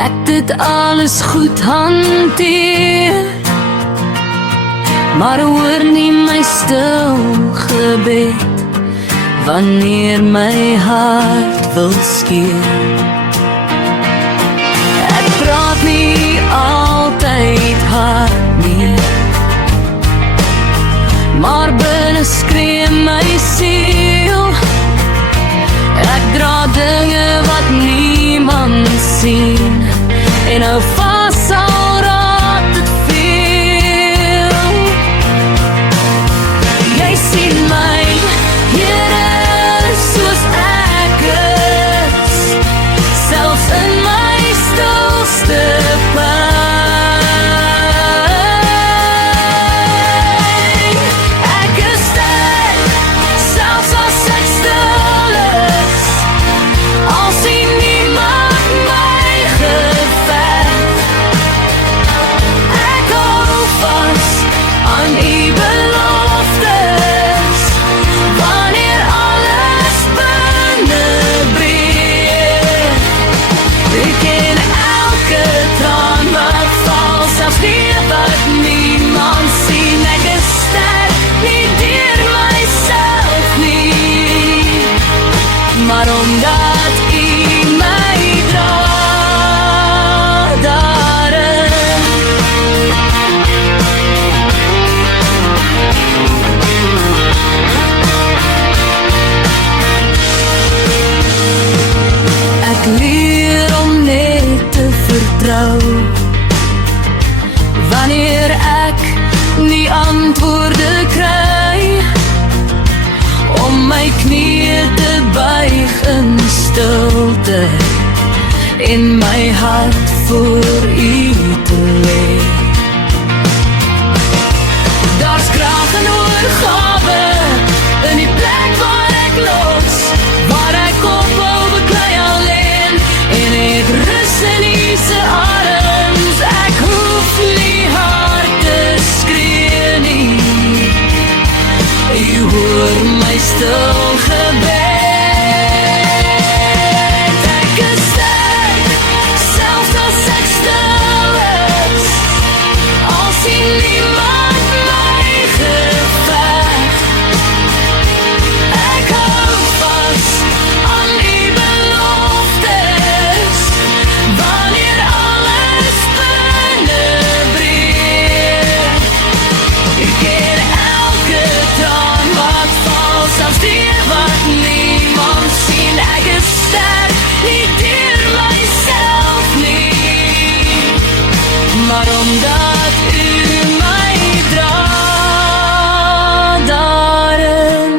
ek dit alles goed hanteer, maar hoor nie my stil gebed wanneer my hart wil skeer. Ek praat nie altyd hard nie, maar binne skree my siel. Ek dra dinge wat niemand sien, en hou vas al raak dit veel. Jy sien my, Here, soos ek is, selfs in my stilste pyn. Ek is sterk, selfs as ek stil is, al sien niemand my geveg. Ek hou vas aan U beloftes, wanneer alles binne breek. U ken elke traan wat val, selfs die wat niemand sien. Ek is sterk, nie deur myself nie, maar omdat U my dra daarin. Ek leer om net te vertrou, wanneer ek nie antwoorde kry, om my knieë te buig in stilte, en my hart voor U te lê. Daar's krag en oorgawe in die plek waar ek los, waar ek ophou beklei alleen, en ek rus in U se arms. Ek hoef nie hard te skree nie, U hoor my stil gebed. Ek is sterk, selfs as ek stil is, al sien niemand my geveg. Ek hou vas aan U beloftes, wanneer alles binne breek. U ken elke traan wat val, selfs die wat niemand sien. Ek is sterk, nie deur myself nie, maar omdat U my dra daarin.